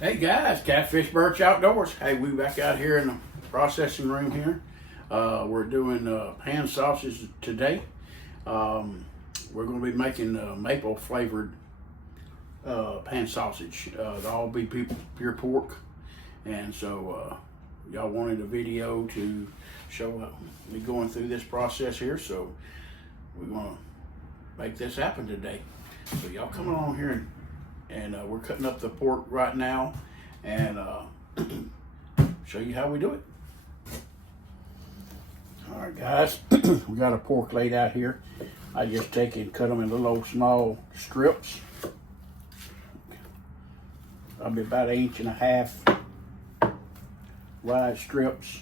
Hey guys, Catfish Birch Outdoors. Hey, we back out here in the processing room here. We're doing pan sausage today. We're going to be making maple flavored pan sausage. They'll all be pure pork, and so y'all wanted a video to show me going through this process here. So we want to make this happen today. So y'all come along here and we're cutting up the pork right now and show you how we do it. All right, guys, we got a pork laid out here. I just take it and cut them in little old small strips. Probably about 1.5 inch wide strips.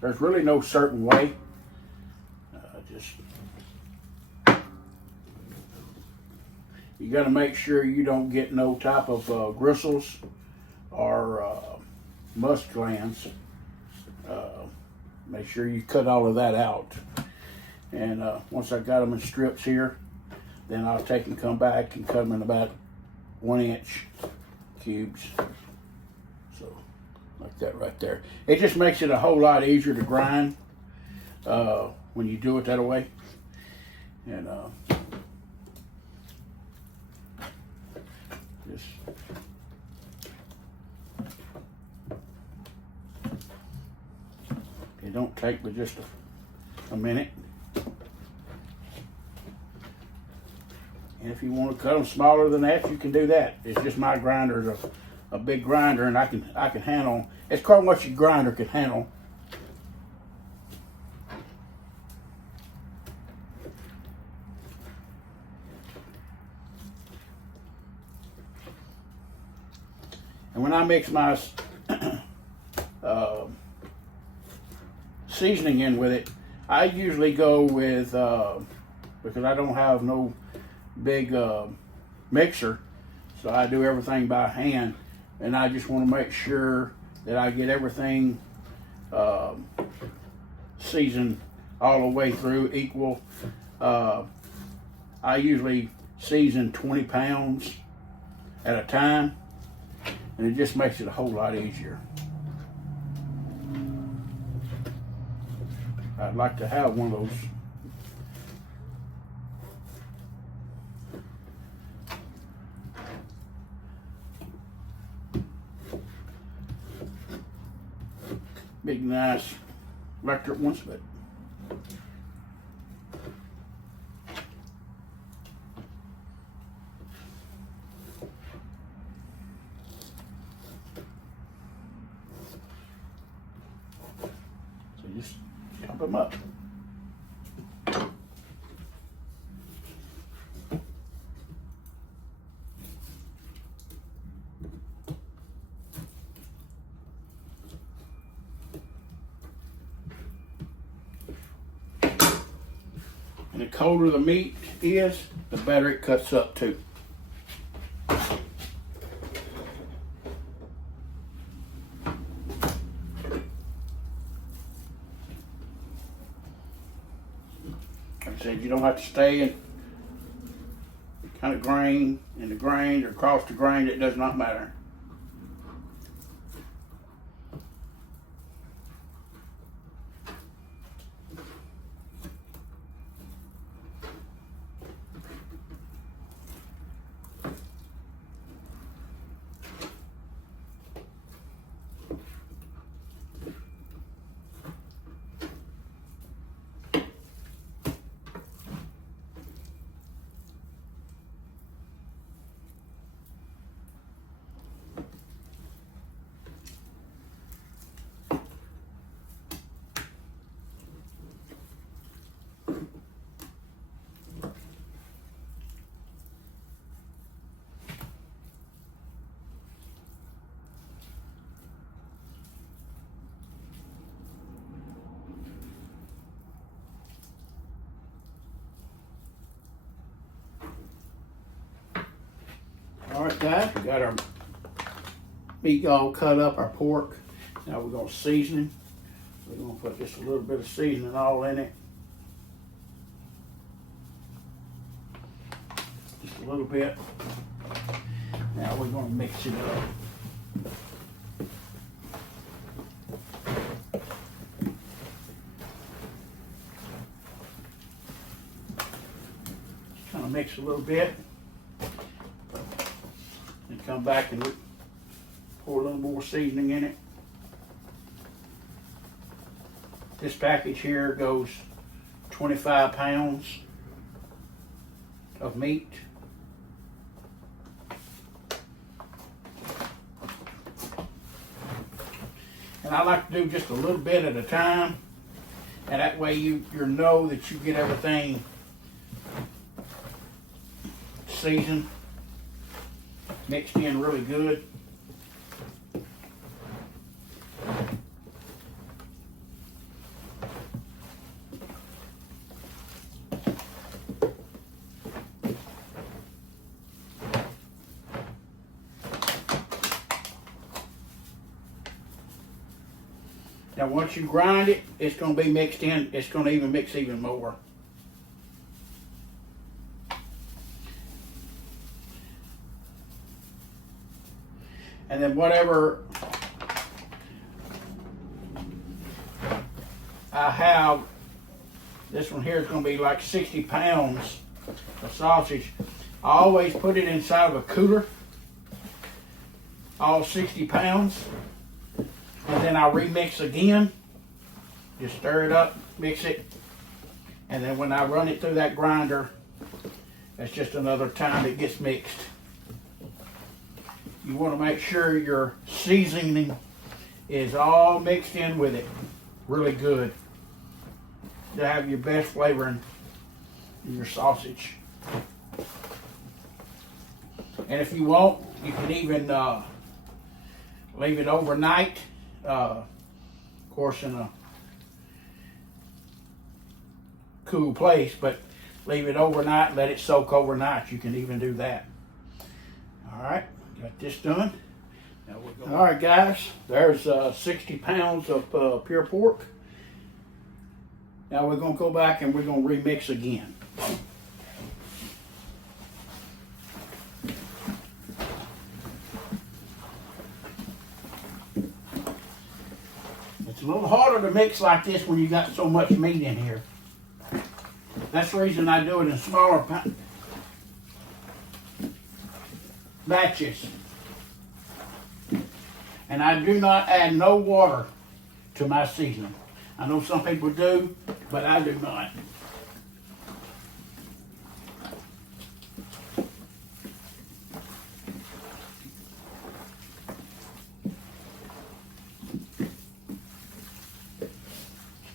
There's really no certain way. You got to make sure you don't get no type of gristles or musk glands. Make sure you cut all of that out. And once I got them in strips here, then I'll take and come back and cut them in about 1 inch cubes. So like that right there. It just makes it a whole lot easier to grind when you do it that way. And it don't take but just a minute. And if you want to cut them smaller than that, you can do that. It's just my grinder is a big grinder, and I can handle. It's called what your grinder can handle. And when I mix my seasoning in with it, I usually go with, because I don't have no big mixer, so I do everything by hand, and I just want to make sure that I get everything seasoned all the way through equal. I usually season 20 pounds at a time, and it just makes it a whole lot easier. I'd like to have one of those. Big, nice electric ones, but so just chop them up. And the colder the meat is, the better it cuts up too. Like I said, you don't have to stay in kind of grain in the grain or across the grain. It does not matter. All right, guys, we got our meat all cut up, our pork. Now we're going to season it. We're going to put just a little bit of seasoning all in it. Just a little bit. Now we're going to mix it up. Kind of mix a little bit. And come back and pour a little more seasoning in it. This package here goes 25 pounds of meat. And I like to do just a little bit at a time, and that way you know that you get everything seasoned, mixed in really good. Now once you grind it, it's going to be mixed in. It's going to even mix even more. And then whatever I have, this one here is going to be like 60 pounds of sausage. I always put it inside of a cooler, all 60 pounds. And then I'll remix again. Just stir it up, mix it. And then when I run it through that grinder, that's just another time it gets mixed. You want to make sure your seasoning is all mixed in with it really good to have your best flavoring in your sausage. And if you want, you can even leave it overnight. Of course, in a cool place, but leave it overnight, let it soak overnight. You can even do that. All right, got this done. Now we're going. All right, guys, there's 60 pounds of pure pork. Now we're going to go back and we're going to remix again. It's a little harder to mix like this when you got so much meat in here. That's the reason I do it in smaller batches. And I do not add no water to my seasoning. I know some people do, but I do not.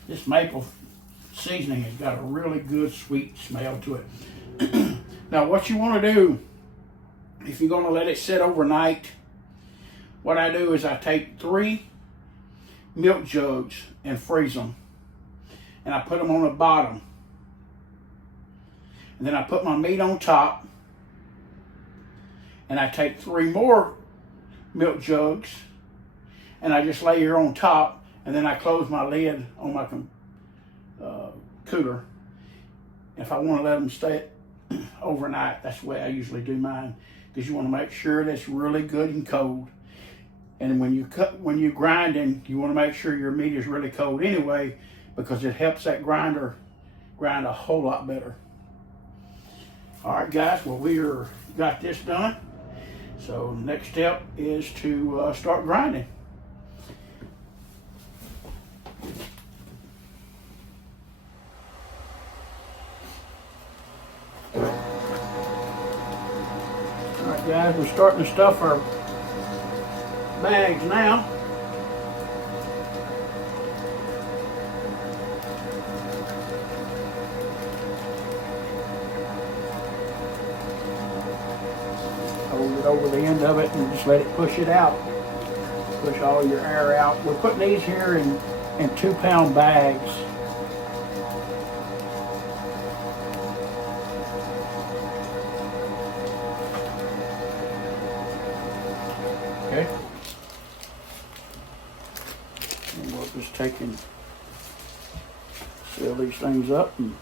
This maple seasoning has got a really good sweet smell to it. Now what you want to do, if you're going to let it sit overnight, what I do is I take 3 milk jugs and freeze them. And I put them on the bottom. And then I put my meat on top. And I take 3 more milk jugs and I just lay here on top. And then I close my lid on my cooler. If I want to let them stay overnight, that's the way I usually do mine, because you want to make sure that's really good and cold. And when you grinding, you want to make sure your meat is really cold anyway, because it helps that grinder grind a whole lot better. All right, guys. Well, got this done. So the next step is to start grinding. Guys, we're starting to stuff our bags now. Hold it over the end of it and just let it push it out. Push all your air out. We're putting these here in 2-pound bags. Okay. And we'll just take and seal these things up. And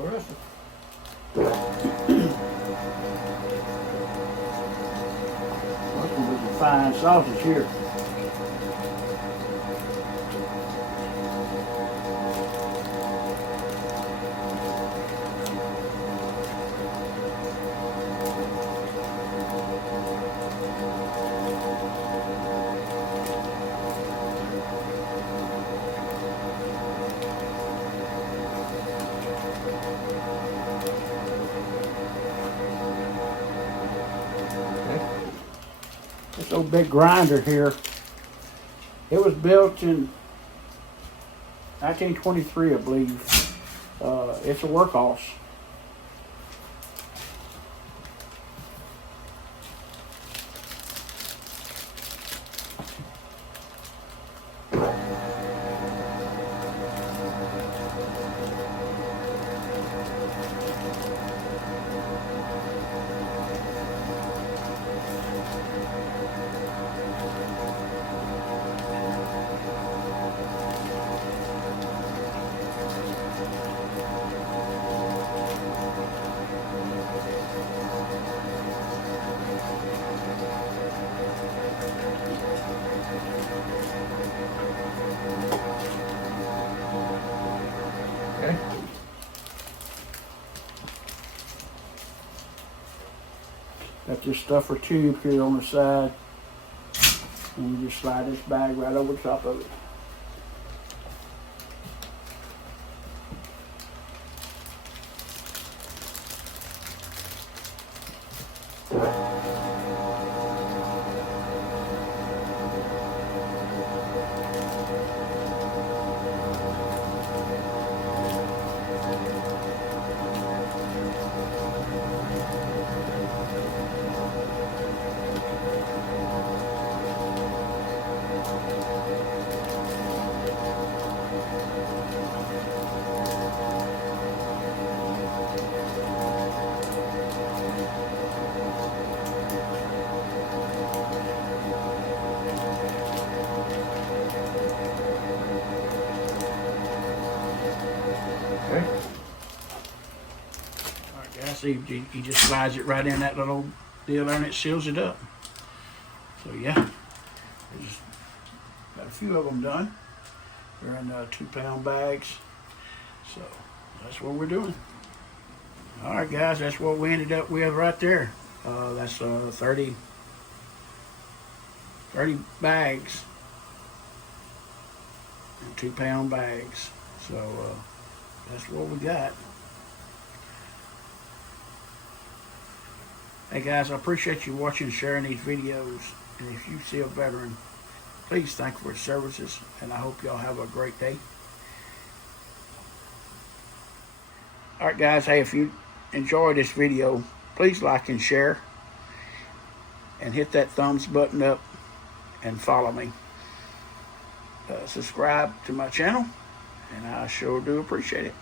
Oh, that's a fine sausage here. This old big grinder here, it was built in 1923, I believe. It's a workhorse. Okay. Got this stuffer tube here on the side, and you just slide this bag right over the top of it. Okay. Alright guys, see, he just slides it right in that little deal there and it seals it up. So yeah, there's got a few of them done. They're in 2-pound bags. So that's what we're doing. Alright guys, that's what we ended up with right there. That's 30 bags. 2-pound bags. So that's what we got. Hey guys, I appreciate you watching and sharing these videos. And if you see a veteran, please thank him for his services. And I hope y'all have a great day. Alright guys, hey, if you enjoyed this video, please like and share. And hit that thumbs button up and follow me. Subscribe to my channel, and I sure do appreciate it.